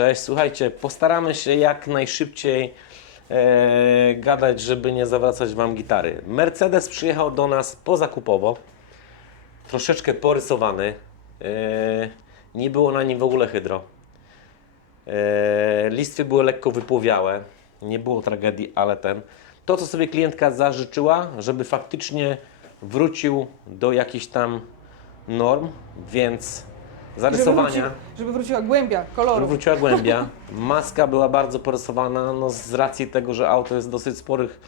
cześć. Słuchajcie, postaramy się jak najszybciej e, gadać, żeby nie zawracać Wam gitary. Mercedes przyjechał do nas pozakupowo, troszeczkę porysowany. E, nie było na nim w ogóle hydro. E, listwy były lekko wypłowiałe. Nie było tragedii, ale ten. To, co sobie klientka zażyczyła, żeby faktycznie wrócił do jakichś tam norm, więc Żeby, zarysowania. wróci, żeby wróciła głębia Żeby kolorów. wróciła głębia. Maska była bardzo porysowana, no z racji tego, że auto jest dosyć sporych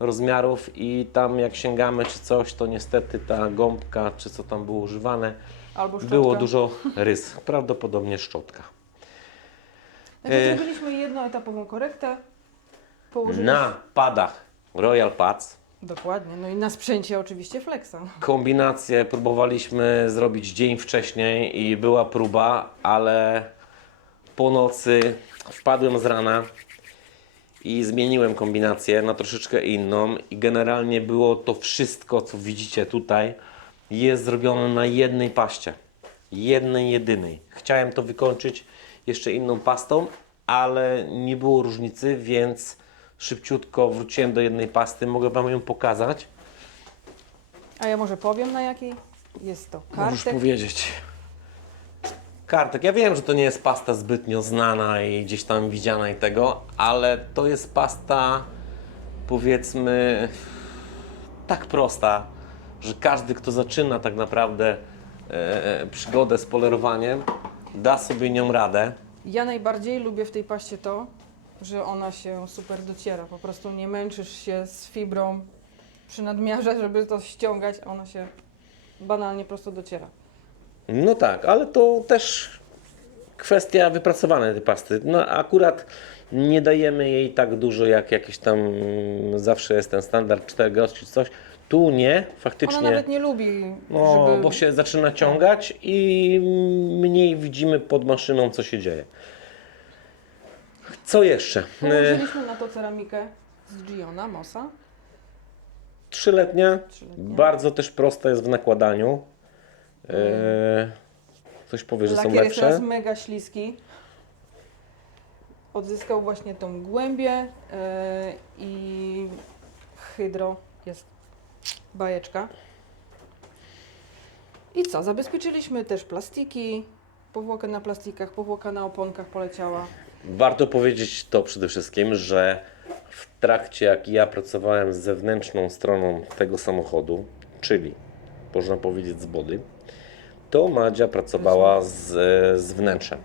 rozmiarów i tam jak sięgamy czy coś, to niestety ta gąbka, czy co tam było używane, było dużo rys. Prawdopodobnie szczotka. Także E, zrobiliśmy jednoetapową korektę. Położyliśmy... Na padach Royal Pads Dokładnie. No i na sprzęcie oczywiście Flexa. kombinację próbowaliśmy zrobić dzień wcześniej i była próba, ale po nocy wpadłem z rana i zmieniłem kombinację na troszeczkę inną i generalnie było to wszystko, co widzicie tutaj, jest zrobione na jednej paście. Jednej, jedynej. Chciałem to wykończyć jeszcze inną pastą, ale nie było różnicy, więc szybciutko wróciłem do jednej pasty. Mogę Wam ją pokazać. A ja może powiem na jakiej? Jest to Możesz kartek. powiedzieć. Kartek, ja wiem, że to nie jest pasta zbytnio znana i gdzieś tam widziana i tego, ale to jest pasta powiedzmy tak prosta, że każdy, kto zaczyna tak naprawdę e, przygodę z polerowaniem, da sobie nią radę. Ja najbardziej lubię w tej paście to, że ona się super dociera. Po prostu nie męczysz się z fibrą przy nadmiarze, żeby to ściągać, a ona się banalnie prosto dociera. No tak, ale to też kwestia wypracowanej tej pasty. No akurat nie dajemy jej tak dużo, jak jakieś tam mm, zawsze jest ten standard 4 groszy czy coś. Tu nie, faktycznie. Ona nawet nie lubi, No, żeby... bo się zaczyna ciągać i mniej widzimy pod maszyną, co się dzieje. Co jeszcze? E, Położyliśmy na to ceramikę z Giona Mossa. Trzyletnia, Trzyletnia. bardzo też prosta jest w nakładaniu. E, Ktoś powie, że są Lakier jest teraz lepsze. mega śliski. Odzyskał właśnie tą głębię yy, i hydro jest bajeczka. I co? Zabezpieczyliśmy też plastiki. Powłokę na plastikach, powłoka na oponkach poleciała. Warto powiedzieć to przede wszystkim, że w trakcie jak ja pracowałem z zewnętrzną stroną tego samochodu, czyli można powiedzieć z body, to Madzia pracowała z, z wnętrzem.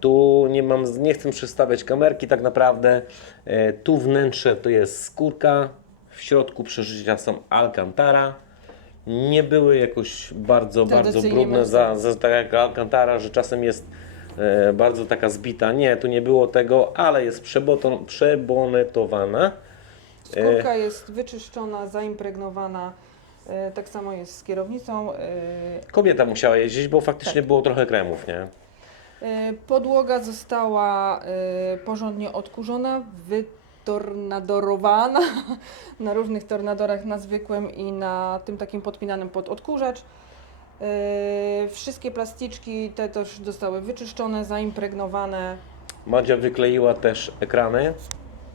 Tu nie mam, nie chcę przestawiać kamerki tak naprawdę. E, Tu wnętrze to jest skórka, w środku przeżycia są alcantara. Nie były jakoś bardzo, bardzo Tradycyjnie brudne za, za tak jak alcantara, że czasem jest bardzo taka zbita. Nie, tu nie było tego, ale jest przeboton, przebonetowana. Skórka jest wyczyszczona, zaimpregnowana. Yy, tak samo jest z kierownicą. Kobieta musiała jeździć, bo faktycznie Tak. było trochę kremów, nie? Podłoga została porządnie odkurzona, wytornadorowana na różnych tornadorach, na zwykłym i na tym takim podpinanym pod odkurzacz. Y, Wszystkie plasticzki te też zostały wyczyszczone, zaimpregnowane. Madzia wykleiła też ekrany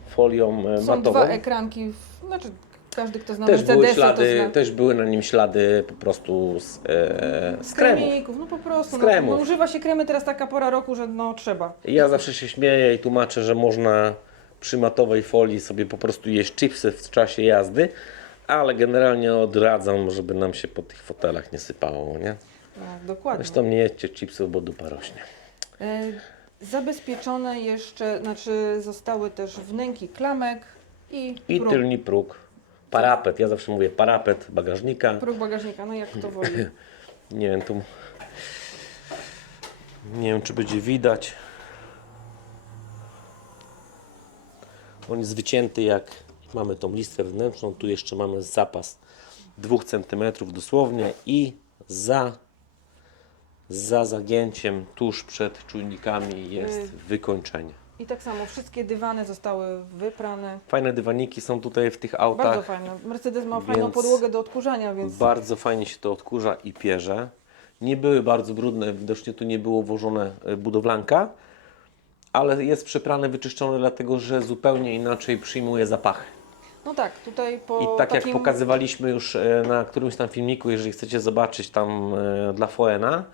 folią e, Są matową. dwa ekranki, w, znaczy każdy kto zna Też były, Mercedesa to ślady, zna. też były na nim ślady po prostu z, e, z kremów. kremików, no po prostu. Z No, kremów. no, używa się kremy teraz taka pora roku, że no trzeba. Ja zawsze się śmieję i tłumaczę, że można przy matowej folii sobie po prostu jeść chipsy w czasie jazdy, ale generalnie odradzam, żeby nam się po tych fotelach nie sypało, nie? No, dokładnie. Zresztą nie jedźcie chipsów, bo dupa rośnie. E, Zabezpieczone jeszcze, znaczy zostały też wnęki klamek i, I próg, tylni próg, parapet, ja zawsze mówię parapet bagażnika. próg bagażnika, no jak to woli. Nie wiem, tu. Nie wiem, czy będzie widać. On jest wycięty jak mamy tą listę wewnętrzną. Tu jeszcze mamy zapas 2 cm dosłownie i za, za zagięciem tuż przed czujnikami jest Y. wykończenie. I tak samo wszystkie dywany zostały wyprane. Fajne dywaniki są tutaj w tych autach. Bardzo fajne. Mercedes ma fajną Więc- podłogę do odkurzania, więc Bardzo fajnie się to odkurza i pierze. Nie były bardzo brudne, widocznie tu nie było włożone e, budowlanka, ale jest przeprany, wyczyszczony, dlatego że zupełnie inaczej przyjmuje zapachy. No tak, tutaj po I tak takim... jak pokazywaliśmy już e, na którymś tam filmiku, jeżeli chcecie zobaczyć tam e, dla Foena,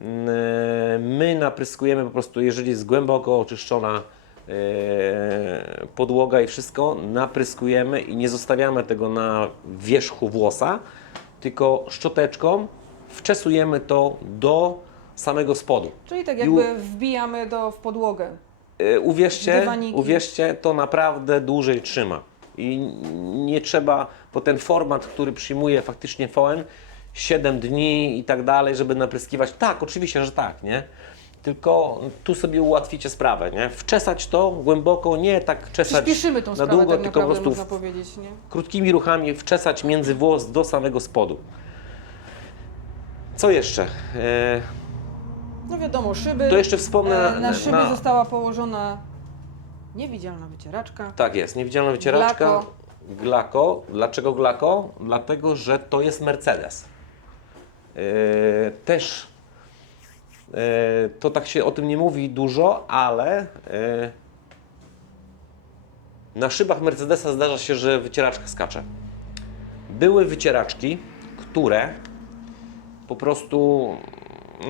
m, e, my napryskujemy po prostu, jeżeli jest głęboko oczyszczona podłoga i wszystko, napryskujemy i nie zostawiamy tego na wierzchu włosa, tylko szczoteczką wczesujemy to do samego spodu. Czyli tak I jakby wbijamy do, w podłogę. Uwierzcie, Dywaniki. uwierzcie, to naprawdę dłużej trzyma. I nie trzeba, bo ten format, który przyjmuje faktycznie Foen, 7 dni i tak dalej, żeby napryskiwać. Tak, oczywiście, że tak, nie? Tylko tu sobie ułatwicie sprawę, nie? Wczesać to głęboko, nie tak czesać Przyspieszymy tą na sprawę długo, tak tylko po naprawdę, prostu można w- powiedzieć, nie? krótkimi ruchami wczesać między włos do samego spodu. Co jeszcze? E, No wiadomo, szyby. to jeszcze wspomnę e, na szyby na- została położona niewidzialna wycieraczka. Tak jest, niewidzialna wycieraczka. Glako. Glako. Dlaczego Glako? Dlatego, że to jest Mercedes. Yy, też yy, to tak się o tym nie mówi dużo, ale yy, na szybach Mercedesa zdarza się, że wycieraczka skacze. Były wycieraczki, które po prostu,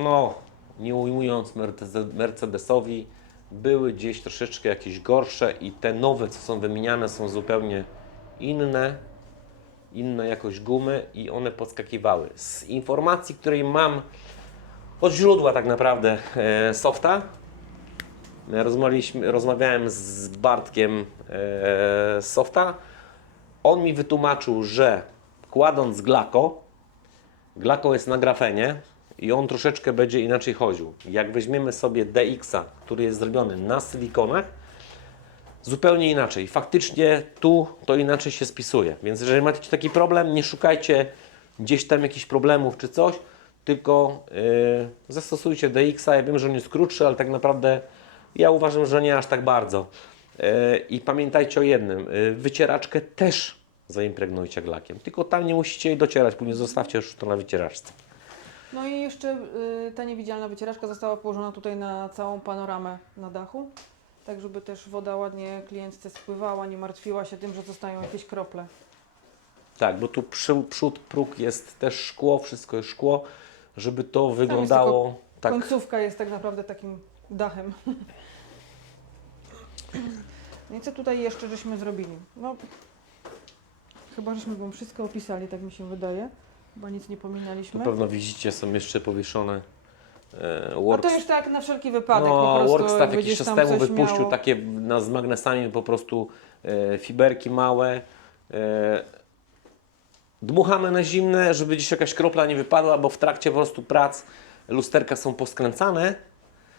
no, nie ujmując Mercedes- Mercedesowi, były gdzieś troszeczkę jakieś gorsze i te nowe, co są wymieniane, są zupełnie inne, inna jakość gumy i one podskakiwały. Z informacji, której mam od źródła tak naprawdę e, softa, e, rozmawialiśmy, rozmawiałem z Bartkiem e, softa, on mi wytłumaczył, że kładąc glako, glako jest na grafenie i on troszeczkę będzie inaczej chodził. Jak weźmiemy sobie DX-a, który jest zrobiony na silikonach, zupełnie inaczej. Faktycznie tu to inaczej się spisuje. Więc jeżeli macie taki problem, nie szukajcie gdzieś tam jakichś problemów czy coś, tylko yy, zastosujcie DX-a. Ja wiem, że on jest krótszy, ale tak naprawdę ja uważam, że nie aż tak bardzo. Yy, I pamiętajcie o jednym, yy, wycieraczkę też zaimpregnujcie glakiem. Tylko tam nie musicie jej docierać, później zostawcie już to na wycieraczce. No i jeszcze y, ta niewidzialna wycieraczka została położona tutaj na całą panoramę na dachu. Tak, żeby też woda ładnie klientce spływała, nie martwiła się tym, że zostają jakieś krople. Tak, bo tu przy, przód, próg jest też szkło, wszystko jest szkło, żeby to wyglądało tak. Końcówka jest tak naprawdę takim dachem. No i co tutaj jeszcze żeśmy zrobili? No, chyba żeśmy wam wszystko opisali, tak mi się wydaje. Chyba nic nie Na pominęliśmy. pewno widzicie, są jeszcze powieszone e, No to już tak na wszelki wypadek no, po prostu. Workstaff jakiś czas temu wypuścił miało. takie na, z magnesami po prostu e, fiberki małe. E, dmuchamy na zimne, żeby gdzieś jakaś kropla nie wypadła, bo w trakcie po prostu prac lusterka są poskręcane.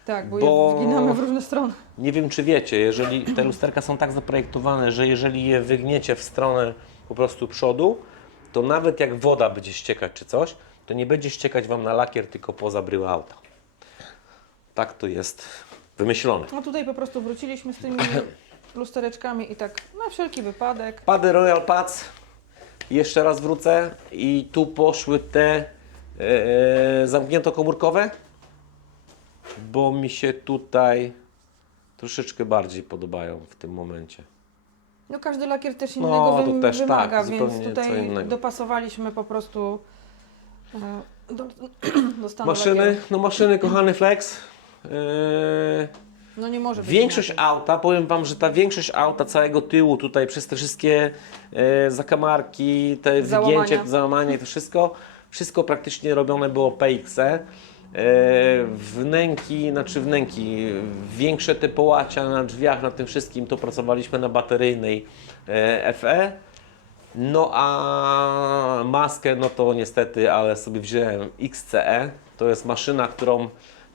Tak, bo, bo- je w różne strony. Nie wiem, czy wiecie, jeżeli te lusterka są tak zaprojektowane, że jeżeli je wygniecie w stronę po prostu przodu, to nawet jak woda będzie ściekać czy coś, to nie będzie ściekać Wam na lakier, tylko poza bryły auta. Tak to jest wymyślone. No tutaj po prostu wróciliśmy z tymi lustereczkami i tak na wszelki wypadek. Pady Royal Pads, jeszcze raz wrócę i tu poszły te e, zamknięto-komórkowe, bo mi się tutaj troszeczkę bardziej podobają w tym momencie. No każdy lakier też No, innego to wym- też wymaga, tak, więc zupełnie co tutaj innego. dopasowaliśmy po prostu e, do, do stanu Maszyny, lakieru. no maszyny, kochany Flex. Yy, No nie może być większość inaczej. auta, powiem Wam, że ta większość auta całego tyłu tutaj przez te wszystkie e, zakamarki, te Załamania. wygięcie, załamania i to wszystko, wszystko praktycznie robione było PXE. E, wnęki, znaczy wnęki, większe te połacia na drzwiach, na tym wszystkim to pracowaliśmy na bateryjnej e, FE. No a maskę, no to niestety, ale sobie wziąłem XCE. To jest maszyna, którą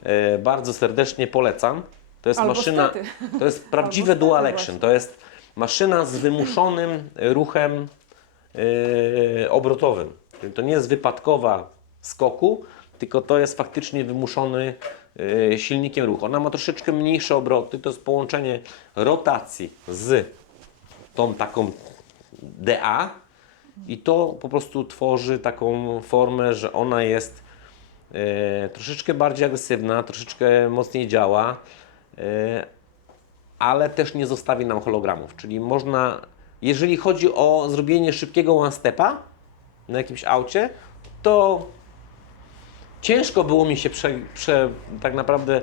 e, bardzo serdecznie polecam. To jest Albo maszyna, stety. to jest prawdziwe Albo dual action. To jest maszyna z wymuszonym ruchem e, obrotowym. To nie jest wypadkowa skoku, tylko to jest faktycznie wymuszony e, silnikiem ruch. Ona ma troszeczkę mniejsze obroty. To jest połączenie rotacji z tą taką DA i to po prostu tworzy taką formę, że ona jest e, troszeczkę bardziej agresywna, troszeczkę mocniej działa, e, ale też nie zostawi nam hologramów. Czyli można, jeżeli chodzi o zrobienie szybkiego one-stepa na jakimś aucie, to ciężko było mi się prze, prze, tak naprawdę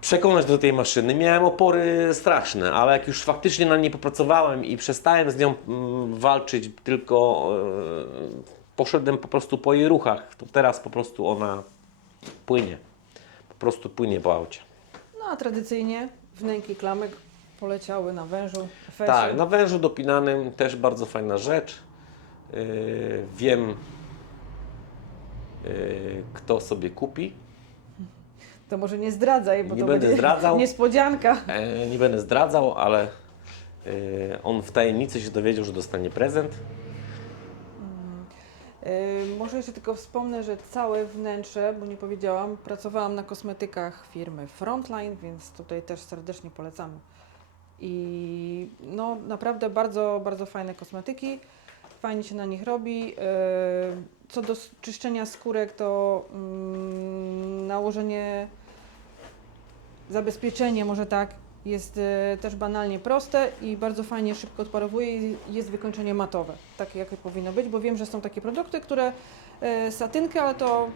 przekonać do tej maszyny. Miałem opory straszne, ale jak już faktycznie na niej popracowałem i przestałem z nią mm, walczyć, tylko e, poszedłem po prostu po jej ruchach, to teraz po prostu ona płynie. Po prostu płynie po aucie. No a tradycyjnie wnęki klamek poleciały na wężu, fesie. Tak, na wężu dopinanym też bardzo fajna rzecz. Yy, wiem, kto sobie kupi. To może nie zdradzaj, bo Nie to będzie zdradzał. niespodzianka. E, nie będę zdradzał, ale yy, on w tajemnicy się dowiedział, że dostanie prezent. Yy, może jeszcze tylko wspomnę, że całe wnętrze, bo nie powiedziałam, pracowałam na kosmetykach firmy Frontline, więc tutaj też serdecznie polecamy. I no naprawdę bardzo, bardzo fajne kosmetyki, fajnie się na nich robi. Co do czyszczenia skórek, to mm, nałożenie, zabezpieczenie może tak, jest e, też banalnie proste i bardzo fajnie szybko odparowuje i jest wykończenie matowe, takie jakie powinno być, bo wiem, że są takie produkty, które e, satynkę, ale to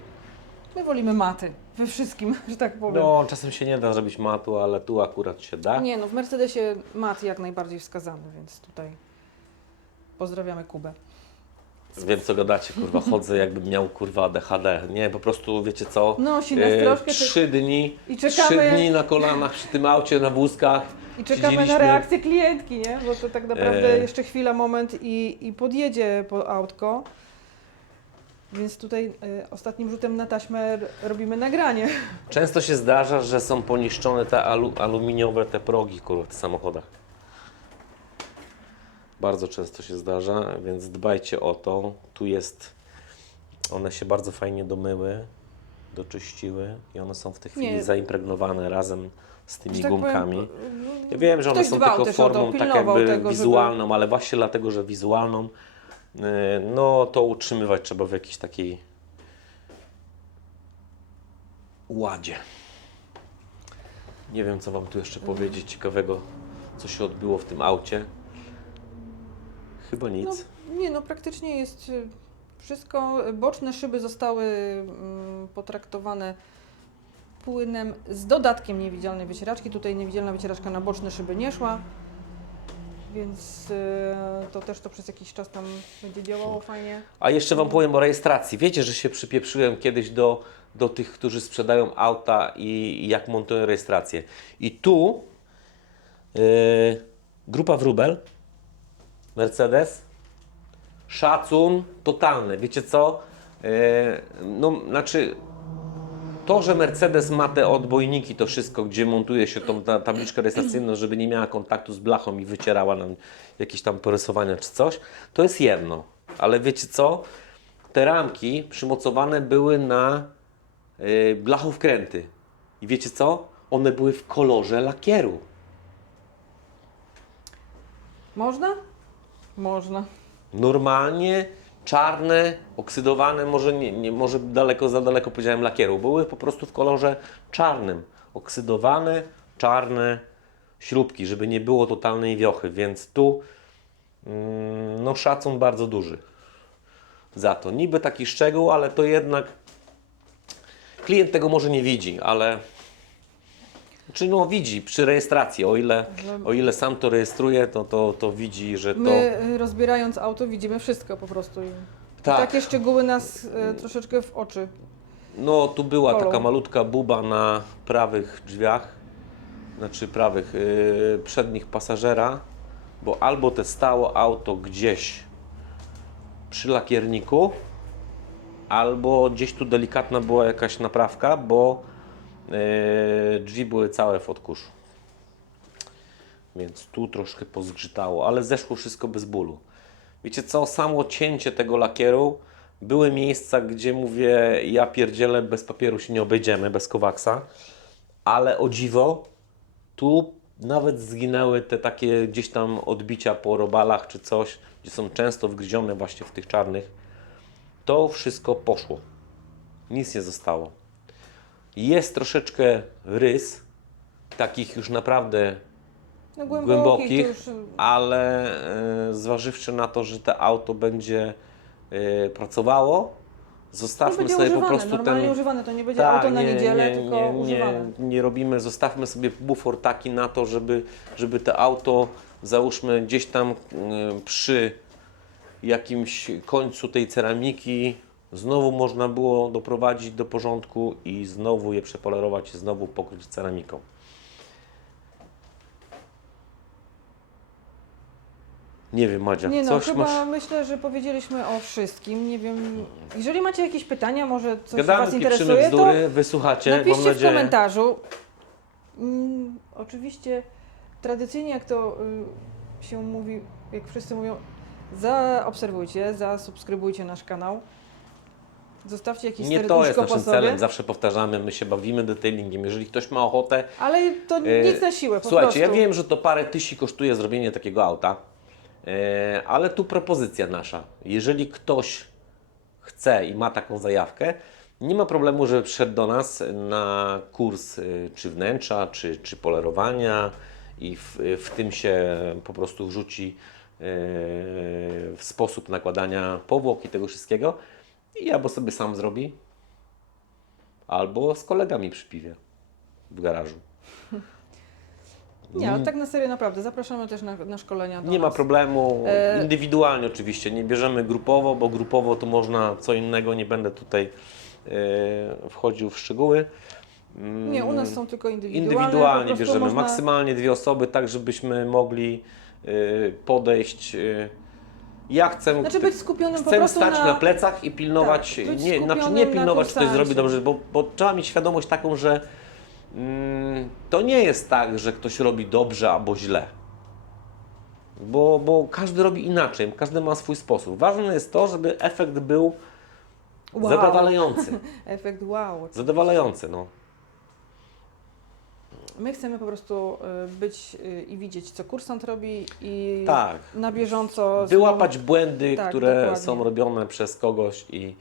my wolimy maty we wszystkim, że tak powiem. No, czasem się nie da zrobić matu, ale tu akurat się da. Nie no, w Mercedesie mat jak najbardziej wskazany, więc tutaj pozdrawiamy Kubę. Wiem co gadacie, kurwa, chodzę jakbym miał kurwa ADHD. Nie, po prostu wiecie co? Nosi nas E, troszkę, czy- Trzy dni, I trzy czekamy, dni na kolanach przy tym aucie, na wózkach. i czekamy na siedzieliśmy- reakcję klientki, nie? Bo to tak naprawdę E. jeszcze chwila, moment i, i podjedzie po autko. Więc tutaj e, ostatnim rzutem na taśmę r- robimy nagranie. Często się zdarza, że są poniszczone te alu, aluminiowe te progi kurwa, w tych samochodach. Bardzo często się zdarza, więc dbajcie o to. Tu jest, one się bardzo fajnie domyły, doczyściły i one są w tej chwili Nie. zaimpregnowane razem z tymi Że tak gumkami. powiem, no, Ja wiem, że one Ktoś są dbał tylko też o to, formą tak pilnował jakby tego, żeby- wizualną, ale właśnie dlatego, że wizualną, yy, no to utrzymywać trzeba w jakiejś takiej ładzie. Nie wiem, co Wam tu jeszcze powiedzieć ciekawego, co się odbyło w tym aucie. Chyba nic. No, nie no, praktycznie jest y, wszystko. Boczne szyby zostały mm, potraktowane płynem z dodatkiem niewidzialnej wycieraczki. Tutaj niewidzialna wycieraczka na boczne szyby nie szła. Więc y, to też to przez jakiś czas tam będzie działało fajnie. A jeszcze Wam powiem o rejestracji. Wiecie, że się przypieprzyłem kiedyś do, do tych, którzy sprzedają auta i, i jak montują rejestrację. I tu yy, grupa Wrubel, Mercedes, szacun totalny. Wiecie co? Yy, no, znaczy, to, że Mercedes ma te odbojniki, to wszystko, gdzie montuje się tą ta, tabliczkę rejestracyjną, żeby nie miała kontaktu z blachą i wycierała nam jakieś tam porysowania czy coś, to jest jedno. Ale wiecie co? Te ramki przymocowane były na y, blachowkręty. I wiecie co? One były w kolorze lakieru. Można? Można. Normalnie czarne, oksydowane, może, nie, nie, może daleko, za daleko powiedziałem lakieru. Były po prostu w kolorze czarnym. Oksydowane, czarne śrubki, żeby nie było totalnej wiochy. Więc tu mm, no szacun bardzo duży za to. Niby taki szczegół, ale to jednak klient tego może nie widzi, ale czy no widzi przy rejestracji, o ile, Że- o ile sam to rejestruje, to, to, to widzi, że to... My y, rozbierając auto widzimy wszystko po prostu. I Tak. Takie szczegóły nas y, troszeczkę w oczy. No, tu była Kolą. taka malutka buba na prawych drzwiach, znaczy prawych, yy, przednich pasażera, bo albo te stało auto gdzieś przy lakierniku, albo gdzieś tu delikatna była jakaś naprawka, bo drzwi były całe w odkurzu. Więc tu troszkę pozgrzytało, ale zeszło wszystko bez bólu. Wiecie co, samo cięcie tego lakieru, były miejsca, gdzie mówię, ja pierdzielę, bez papieru się nie obejdziemy, bez kowaksa, ale o dziwo, tu nawet zginęły te takie gdzieś tam odbicia po robalach czy coś, gdzie są często wgryzione właśnie w tych czarnych. To wszystko poszło. Nic nie zostało. Jest troszeczkę rys, takich już naprawdę No głębokich, głębokich, już... y, ale e, zważywszy na to, że to auto będzie e, pracowało, zostawmy sobie używane, po prostu normalnie ten. używane, to nie będzie Tak, auto na nie, niedzielę, nie, tylko nie, używane. nie, nie robimy, zostawmy sobie bufor taki na to, żeby, żeby to auto, załóżmy gdzieś tam y, przy jakimś końcu tej ceramiki, znowu można było doprowadzić do porządku i znowu je przepolerować znowu pokryć ceramiką. Nie wiem, Madzia, Nie no, coś chyba masz? myślę, że powiedzieliśmy o wszystkim. Nie wiem, jeżeli macie jakieś pytania, może coś Gadamy, Was pieprzymy interesuje, to bzdury, wysłuchacie, mam napiszcie w nadzieję. komentarzu. Mm, oczywiście tradycyjnie, jak to y, się mówi, jak wszyscy mówią, zaobserwujcie, zasubskrybujcie nasz kanał. Zostawcie jakieś Nie to jest naszym celem, zawsze powtarzamy, my się bawimy detailingiem. Jeżeli ktoś ma ochotę, Ale to E, nic na siłę, po Słuchajcie, prostu. ja wiem, że to parę tysięcy kosztuje zrobienie takiego auta, e, ale tu propozycja nasza. Jeżeli ktoś chce i ma taką zajawkę, nie ma problemu, żeby przyszedł do nas na kurs e, czy wnętrza, czy, czy polerowania i w, w tym się po prostu wrzuci w sposób nakładania powłok i tego wszystkiego i albo sobie sam zrobi, albo z kolegami przy piwie w garażu. Nie, ale tak na serio naprawdę. Zapraszamy też na, na szkolenia do Nie ma nas. problemu. E, Indywidualnie oczywiście, nie bierzemy grupowo, bo grupowo to można co innego, nie będę tutaj e, wchodził w szczegóły. Mm, Nie, u nas są tylko indywidualne. po Indywidualnie prostu bierzemy, maksymalnie dwie osoby, tak żebyśmy mogli e, podejść. e, ja chcę, Znaczy być skupionym po chcę prostu stać na... na... plecach i pilnować, Tak, nie, znaczy nie pilnować, czy ktoś zrobi dobrze, bo, bo trzeba mieć świadomość taką, że mm, to nie jest tak, że ktoś robi dobrze albo źle. Bo, bo każdy robi inaczej, każdy ma swój sposób. Ważne jest to, żeby efekt był Wow. zadowalający. Efekt wow. Zadowalający, no. My chcemy po prostu y, być y, i widzieć, co kursant robi i Tak. na bieżąco... Wyłapać błędy, Tak, które dokładnie. są robione przez kogoś i,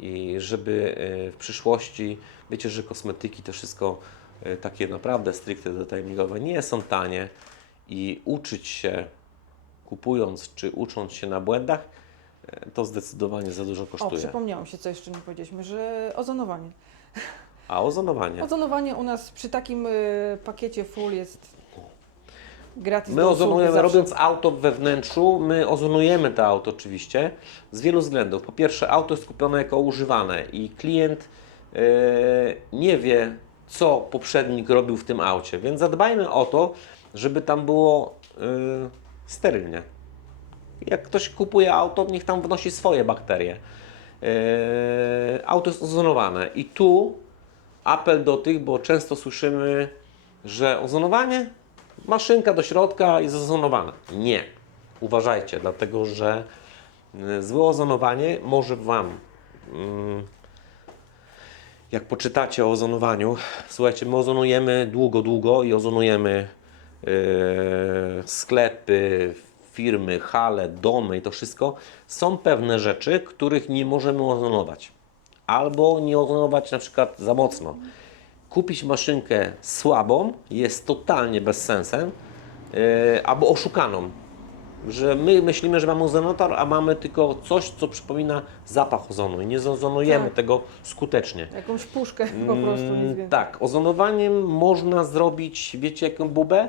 i żeby e, w przyszłości, wiecie, że kosmetyki to wszystko takie naprawdę stricte detailingowe nie są tanie i uczyć się kupując czy ucząc się na błędach, to zdecydowanie za dużo O, kosztuje. przypomniałam się, co jeszcze nie powiedzieliśmy, że ozonowanie. A ozonowanie? Ozonowanie u nas przy takim y, pakiecie full jest gratis My do ozonujemy, zawsze. robiąc auto we wnętrzu, my ozonujemy to auto oczywiście z wielu względów. Po pierwsze, auto jest kupione jako używane i klient e, nie wie, co poprzednik robił w tym aucie, więc zadbajmy o to, żeby tam było e, sterylnie. Jak ktoś kupuje auto, niech tam wnosi swoje bakterie. E, auto jest ozonowane i tu apel do tych, bo często słyszymy, że ozonowanie, maszynka do środka jest ozonowana. Nie. Uważajcie, dlatego że y, złe ozonowanie może Wam, mm, jak poczytacie o ozonowaniu, słuchajcie, my ozonujemy długo, długo i ozonujemy yy, sklepy, firmy, hale, domy i to wszystko. Są pewne rzeczy, których nie możemy ozonować. Albo nie ozonować na przykład za mocno. Kupić maszynkę słabą jest totalnie bez sensem, yy, albo oszukaną. Że my myślimy, że mamy ozonator, a mamy tylko coś, co przypomina zapach ozonu i nie zozonujemy Tak. tego skutecznie. Jakąś puszkę po prostu, nic Mm. Tak, ozonowaniem można zrobić, wiecie jaką bubę?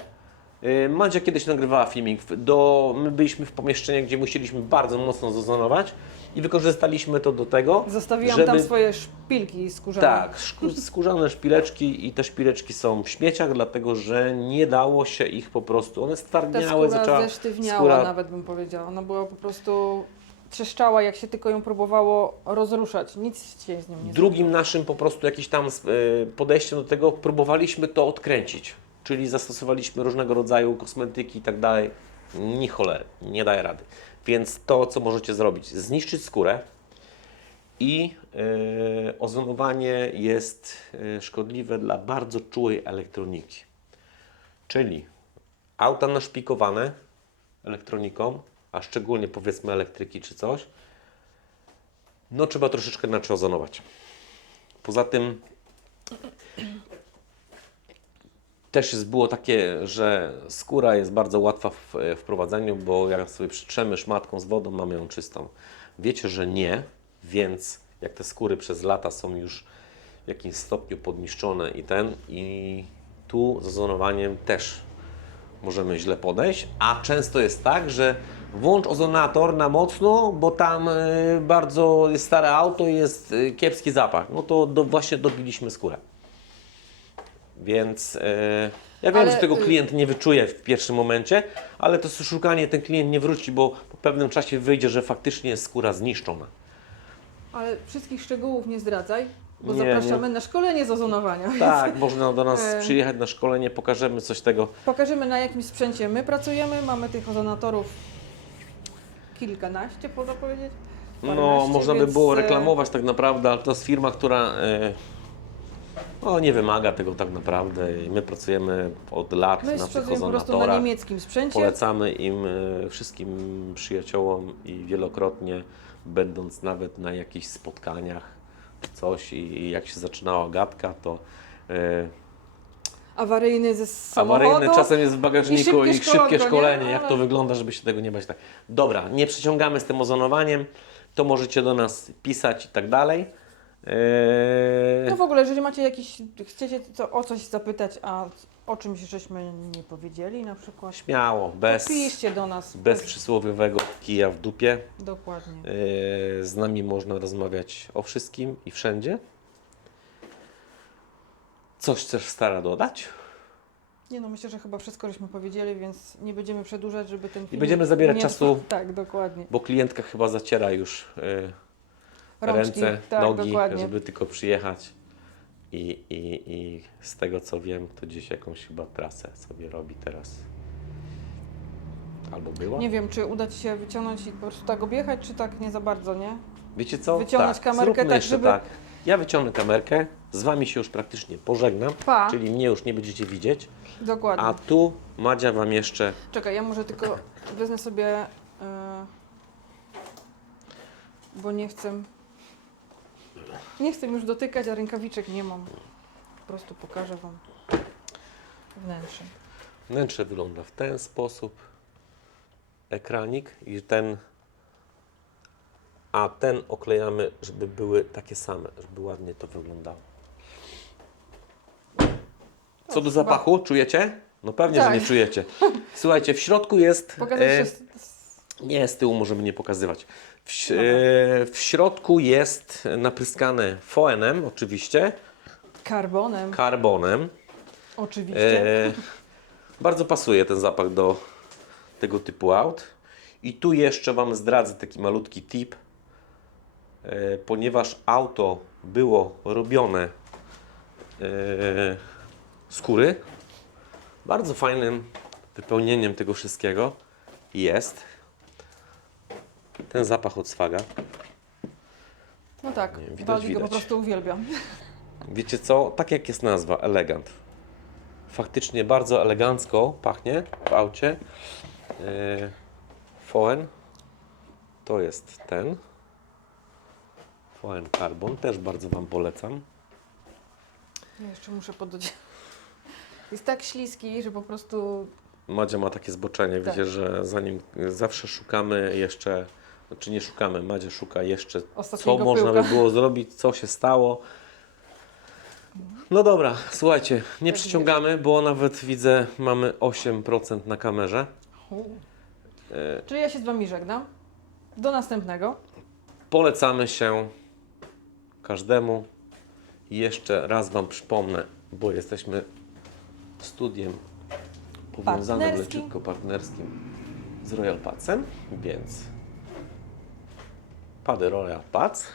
Yy, Madzia kiedyś nagrywała filmik, do, my byliśmy w pomieszczeniu, gdzie musieliśmy bardzo mocno zozonować i wykorzystaliśmy to do tego, Zostawiłam żeby... tam swoje szpilki skórzane. Tak, skórzane szpileczki i te szpileczki są w śmieciach, dlatego że nie dało się ich po prostu, one Ta stwardniały, skóra zaczęła zesztywniała skóra- nawet bym powiedziała. Ona była po prostu trzeszczała, jak się tylko ją próbowało rozruszać. Nic się z nią nie Drugim naszym po prostu jakimś tam y, podejściem do tego próbowaliśmy to odkręcić, czyli zastosowaliśmy różnego rodzaju kosmetyki i tak dalej. Ni cholery, nie daje rady. Więc to, co możecie zrobić, zniszczyć skórę i y, ozonowanie jest y, szkodliwe dla bardzo czułej elektroniki. Czyli auta naszpikowane elektroniką, a szczególnie powiedzmy elektryki czy coś, no trzeba troszeczkę inaczej ozonować. Poza tym też było takie, że skóra jest bardzo łatwa w e, wprowadzeniu, bo jak sobie przytrzemy szmatką z wodą, mamy ją czystą. Wiecie, że nie, więc jak te skóry przez lata są już w jakimś stopniu podniszczone i ten, i tu z ozonowaniem też możemy źle podejść, a często jest tak, że włącz ozonator na mocno, bo tam e, bardzo jest stare auto i jest e, kiepski zapach. No to do, właśnie dobiliśmy skórę. Więc e, ja wiem, Ale, że tego y- klient nie wyczuje w pierwszym momencie, ale to szukanie ten klient nie wróci, bo po pewnym czasie wyjdzie, że faktycznie jest skóra zniszczona. Ale wszystkich szczegółów nie zdradzaj, bo Nie, zapraszamy na szkolenie z ozonowania. Tak, można do nas E. przyjechać na szkolenie, pokażemy coś tego. Pokażemy na jakim sprzęcie my pracujemy. Mamy tych ozonatorów kilkanaście, można powiedzieć. No, można by więc, było e, reklamować tak naprawdę, ale to jest firma, która e, no, nie wymaga tego tak naprawdę. I My pracujemy od lat My na tych sprzedajemy po prostu na ozonatorach. niemieckim sprzęcie. Polecamy im e, wszystkim przyjaciołom i wielokrotnie, będąc nawet na jakichś spotkaniach, coś i, i jak się zaczynała gadka, to e, Awaryjny ze samochodu. awaryjne czasem jest w bagażniku i szybkie szkolonko, nie? szkolenie, jak Ale- to wygląda, żeby się tego nie bać. Tak. Dobra, nie przeciągamy z tym ozonowaniem, to możecie do nas pisać i tak dalej. Eee, No w ogóle, jeżeli macie jakiś, chcecie co, o coś zapytać, a o czymś żeśmy nie powiedzieli na przykład, śmiało, to bez, piszcie do nas. bez przysłowiowego kija w dupie. Dokładnie. Eee, Z nami można rozmawiać o wszystkim i wszędzie. Coś chcesz stara dodać? Nie no, myślę, że chyba wszystko żeśmy powiedzieli, więc nie będziemy przedłużać, żeby ten film... będziemy zabierać nie czasu. Tak, dokładnie. Bo klientka chyba zaciera już e, Rączki, ręce, tak, nogi, dokładnie. żeby tylko przyjechać. I, i, I z tego co wiem, to gdzieś jakąś chyba trasę sobie robi teraz. Albo była? Nie wiem, czy uda Ci się wyciągnąć i po prostu tak objechać, czy tak nie za bardzo, nie? Wiecie co? wyciągnąć tak, kamerkę zróbmy tak, jeszcze żeby- tak. Ja wyciągnę kamerkę, z Wami się już praktycznie pożegnam, Pa, czyli mnie już nie będziecie widzieć, dokładnie. a tu Madzia Wam jeszcze Czekaj, ja może tylko wezmę sobie, e, bo nie chcę, nie chcę już dotykać, a rękawiczek nie mam. Po prostu pokażę Wam wnętrze. Wnętrze wygląda w ten sposób. Ekranik i ten. A ten oklejamy, żeby były takie same, żeby ładnie to wyglądało. Co do zapachu, czujecie? No pewnie, że Tak. nie czujecie. Słuchajcie, w środku jest. Pokażę e, się z, z, nie, z tyłu możemy nie pokazywać. W, e, w środku jest napryskane foenem, oczywiście, karbonem, karbonem. oczywiście. E, bardzo pasuje ten zapach do tego typu aut. I tu jeszcze Wam zdradzę taki malutki tip. E, ponieważ auto było robione e, z skóry, bardzo fajnym wypełnieniem tego wszystkiego jest ten zapach od Swaga. No tak, nie, widać, go po prostu uwielbiam. Wiecie co? Tak jak jest nazwa, elegant. Faktycznie bardzo elegancko pachnie w aucie. Yy, Foen to jest ten. Foen Carbon też bardzo Wam polecam. Ja jeszcze muszę podać. Jest tak śliski, że po prostu Madzia ma takie zboczenie, Tak. wiecie, że zanim zawsze szukamy jeszcze, znaczy nie szukamy, Madzia szuka jeszcze, co Ostatniego można pyłka. by było zrobić, co się stało. No dobra, słuchajcie, nie Tak przyciągamy, bo nawet widzę, mamy 8% na kamerze. U. E, Czyli ja się z Wami żegnam. Do następnego. Polecamy się każdemu. Jeszcze raz Wam przypomnę, bo jesteśmy studiem powiązanym Partnerskim. partnerskim z Royal Padsem, więc Pady Royal Pads.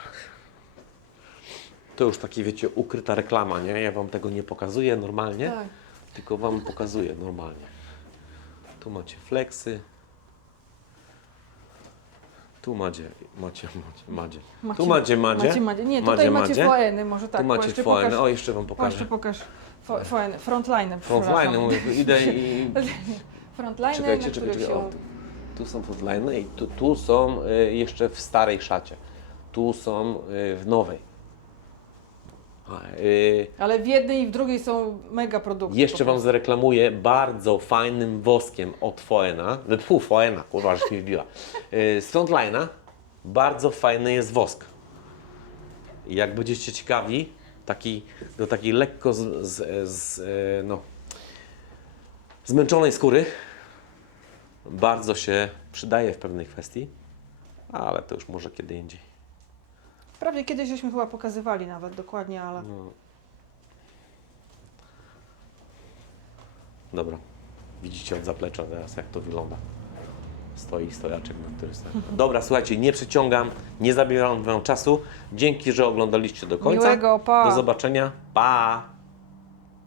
To już taki, wiecie, ukryta reklama, nie? Ja Wam tego nie pokazuję normalnie, Tak. tylko Wam pokazuję normalnie. Tu macie flexy. Tu macie, macie, macie, macie. Tu macie Madzie. Macie, madzie. Nie, tutaj macie foeny, może tak. tu bo macie jeszcze foeny. pokaż- O, jeszcze Wam o, pokażę. jeszcze pokaż fo- foeny, frontline. Frontline, mówię, idę i... Frontline, Czekajcie, na czekaj. się... O, tu, są frontline i tu, tu są y, jeszcze w starej szacie. Tu są y, w nowej. Yy, Ale w jednej i w drugiej są mega produkty. jeszcze Wam zareklamuję bardzo fajnym woskiem od Foena. Fu, Foena, kurwa, że mi wbiła. Z Frontline'a bardzo fajny jest wosk. Jak będziecie ciekawi, taki, do takiej lekko z, z, z, no, zmęczonej skóry bardzo się przydaje w pewnej kwestii, ale to już może kiedy indziej. Prawie kiedyś żeśmy chyba pokazywali nawet dokładnie, ale No. Dobra. Widzicie od zaplecza teraz, jak to wygląda. Stoi stojaczek, na który stoi. Dobra, słuchajcie, nie przeciągam, nie zabieram wam czasu. Dzięki, że oglądaliście do końca. Miłego, pa. Do zobaczenia. Pa!